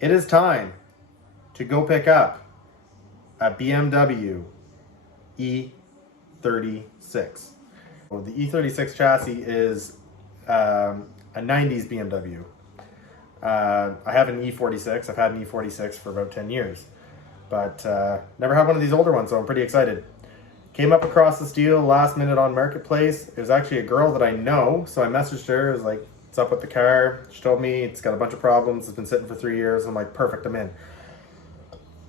It is time to go pick up a BMW e36. Well, the e36 chassis is a 90s BMW. I have an e46. I've had an e46 for about 10 years, but never had one of these older ones, so I'm pretty excited. Came up across this deal last minute on Marketplace. It was actually a girl that I know, so I messaged her. I was like, what's up with the car? She told me it's got a bunch of problems. It's been sitting for 3 years. I'm like, perfect, I'm in.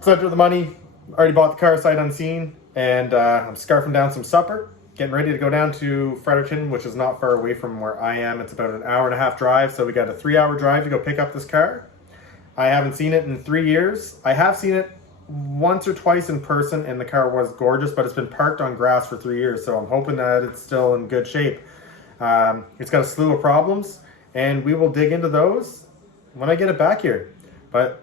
Sent her the money, already bought the car sight unseen, and I'm scarfing down some supper, getting ready to go down to Fredericton, which is not far away from where I am. It's about an hour-and-a-half drive, so we got a 3-hour drive to go pick up this car. I haven't seen it in 3 years. I have seen it once or twice in person, and the car was gorgeous, but it's been parked on grass for 3 years, so I'm hoping that it's still in good shape. It's got a slew of problems, and we will dig into those when I get it back here. But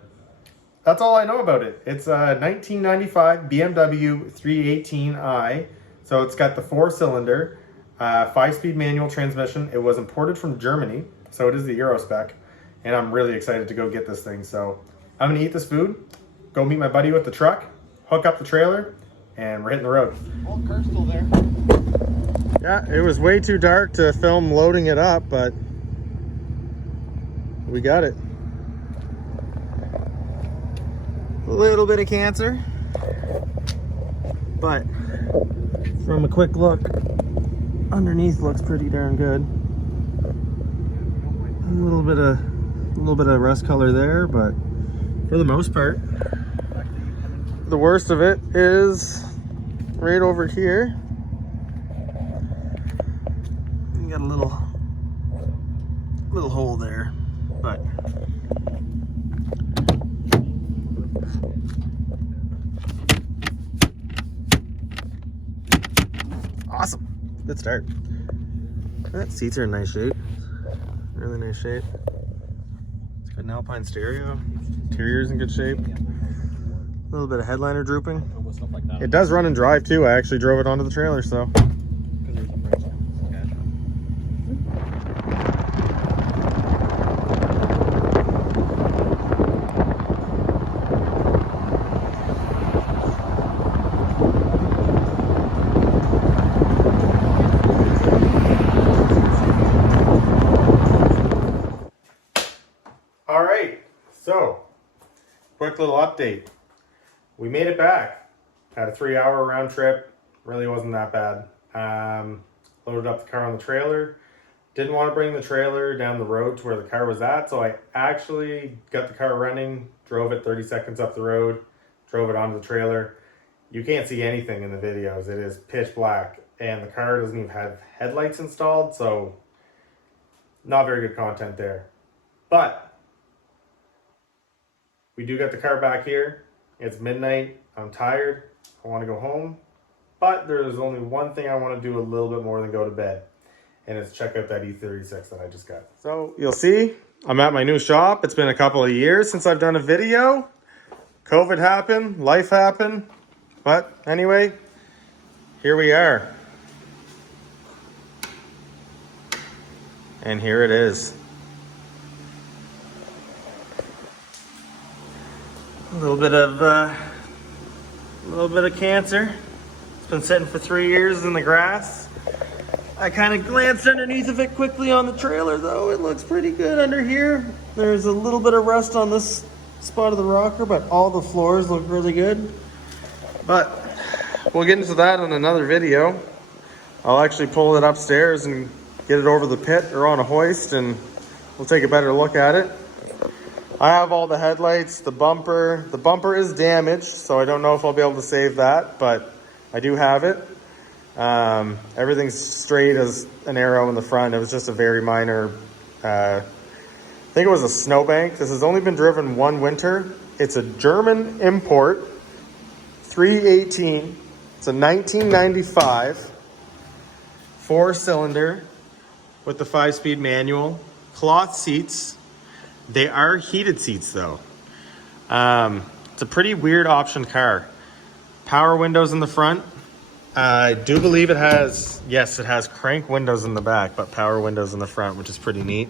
that's all I know about it. It's a 1995 BMW 318i, so it's got the 4-cylinder, 5-speed manual transmission. It was imported from Germany, so it is the Euro spec, and I'm really excited to go get this thing. So I'm gonna eat this food, go meet my buddy with the truck, hook up the trailer, and we're hitting the road. Oh, car's still there. Yeah, it was way too dark to film loading it up, but we got it. A little bit of cancer, but from a quick look, underneath looks pretty darn good. A little bit of rust color there, but for the most part, the worst of it is right over here. You got a little hole there, but awesome. Good start. That seats are in nice shape. Really nice shape. It's got an Alpine stereo. Interior's in good shape. A little bit of headliner drooping. It does run and drive too. I actually drove it onto the trailer, so. All right, so quick little update. We made it back. Had a 3-hour round trip. Really wasn't that bad. Loaded up the car on the trailer. Didn't want to bring the trailer down the road to where the car was at, so I actually got the car running, drove it 30 seconds up the road, drove it onto the trailer. You can't see anything in the videos. It is pitch black, and the car doesn't even have headlights installed, so not very good content there. But we do get the car back here. It's midnight. I'm tired. I want to go home. But there's only one thing I want to do a little bit more than go to bed. And it's check out that E36 that I just got. So you'll see, I'm at my new shop. It's been a couple of years since I've done a video. COVID happened. Life happened. But anyway, here we are. And here it is. A little bit of cancer. It's been sitting for 3 years in the grass. I kind of glanced underneath of it quickly on the trailer though. It looks pretty good under here. There's a little bit of rust on this spot of the rocker, but all the floors look really good. But we'll get into that in another video. I'll actually pull it upstairs and get it over the pit or on a hoist, and we'll take a better look at it. I have all the headlights, the bumper. The bumper is damaged, so I don't know if I'll be able to save that, but I do have it. Everything's straight as an arrow in the front. It was just a very minor, I think it was a snowbank. This has only been driven one winter. It's a German import, 318. It's a 1995 4-cylinder with the 5-speed manual, cloth seats. They are heated seats though. It's a pretty weird option car. Power windows in the front. I do believe it has, yes, it has crank windows in the back, but power windows in the front, which is pretty neat.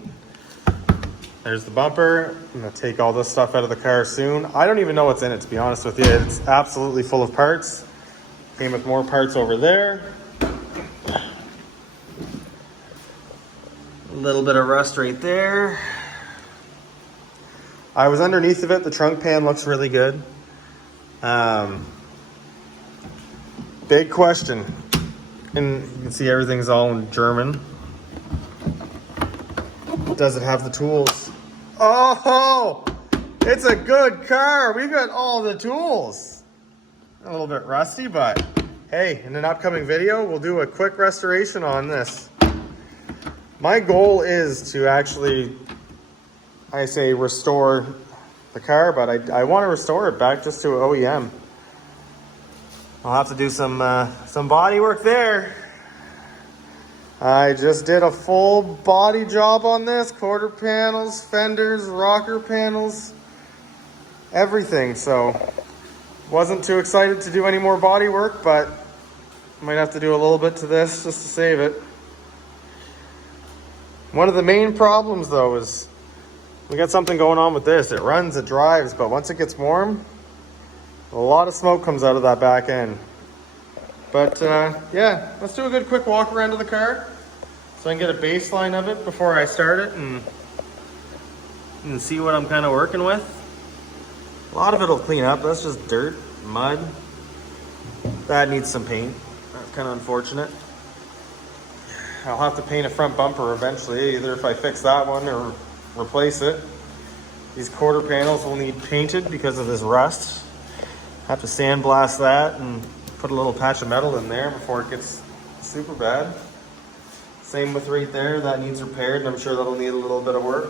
There's the bumper. I'm gonna take all this stuff out of the car soon. I don't even know what's in it, to be honest with you. It's absolutely full of parts. Came with more parts over there. A little bit of rust right there. I was underneath of it. The trunk pan looks really good. Big question. And you can see everything's all in German. Does it have the tools? Oh, it's a good car. We've got all the tools. A little bit rusty, but hey, in an upcoming video, we'll do a quick restoration on this. My goal is to actually, I say restore the car, but I want to restore it back just to OEM. I'll have to do some body work there. I just did a full body job on this, quarter panels, fenders, rocker panels, everything. So wasn't too excited to do any more body work, but might have to do a little bit to this just to save it. One of the main problems though is we got something going on with this. It runs, it drives, but once it gets warm, a lot of smoke comes out of that back end. But yeah, let's do a good quick walk around of the car so I can get a baseline of it before I start it and see what I'm kind of working with. A lot of it will clean up. That's just dirt, mud. That needs some paint. That's kind of unfortunate. I'll have to paint a front bumper eventually, either if I fix that one or replace it. These quarter panels will need painted because of this rust. Have to sandblast that and put a little patch of metal in there before it gets super bad. Same with right there, that needs repaired, and I'm sure that'll need a little bit of work.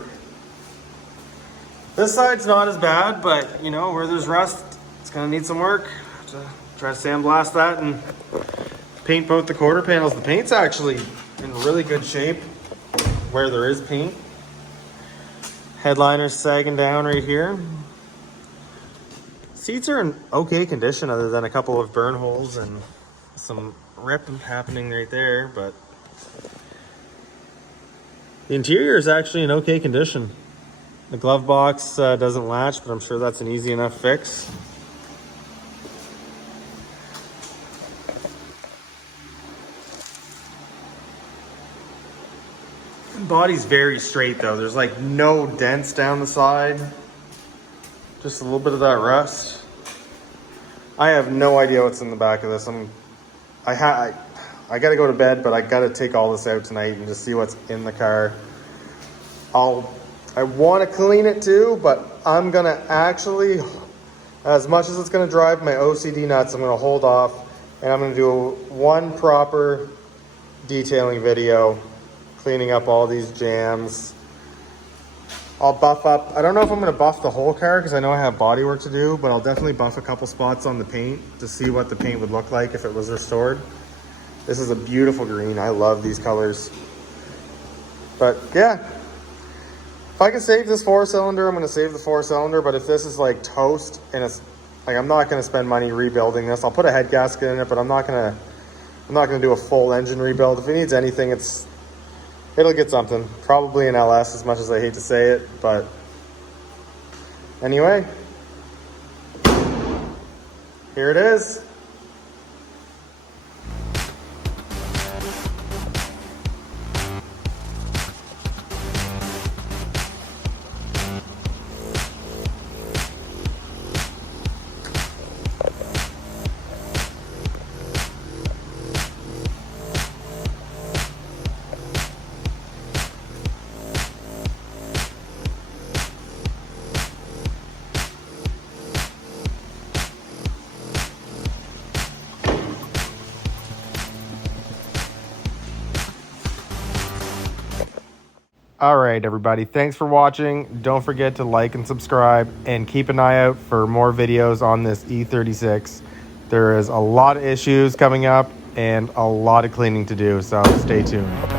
This side's not as bad, but you know, where there's rust, it's gonna need some work. To try to sandblast that and paint both the quarter panels. The paint's actually in really good shape where there is paint. Headliner's sagging down right here. Seats are in okay condition other than a couple of burn holes and some rip happening right there, but the interior is actually in okay condition. The glove box doesn't latch, but I'm sure that's an easy enough fix. The body's very straight though. There's like no dents down the side. Just a little bit of that rust. I have no idea what's in the back of this. I gotta go to bed, but I gotta take all this out tonight and just see what's in the car. I want to clean it too, but I'm gonna actually, as much as it's gonna drive my OCD nuts, I'm gonna hold off and I'm gonna do one proper detailing video, cleaning up all these jams. I'll buff up. I don't know if I'm gonna buff the whole car because I know I have body work to do, but I'll definitely buff a couple spots on the paint to see what the paint would look like if it was restored. This is a beautiful green. I love these colors. But yeah, if I can save this 4-cylinder, I'm gonna save the 4-cylinder, but if this is like toast and it's like, I'm not gonna spend money rebuilding this. I'll put a head gasket in it, but I'm not gonna do a full engine rebuild. If it needs anything, it'll get something. Probably an LS, as much as I hate to say it, but anyway, here it is. All right, everybody. Thanks for watching. Don't forget to like and subscribe and keep an eye out for more videos on this E36. There is a lot of issues coming up and a lot of cleaning to do, so stay tuned.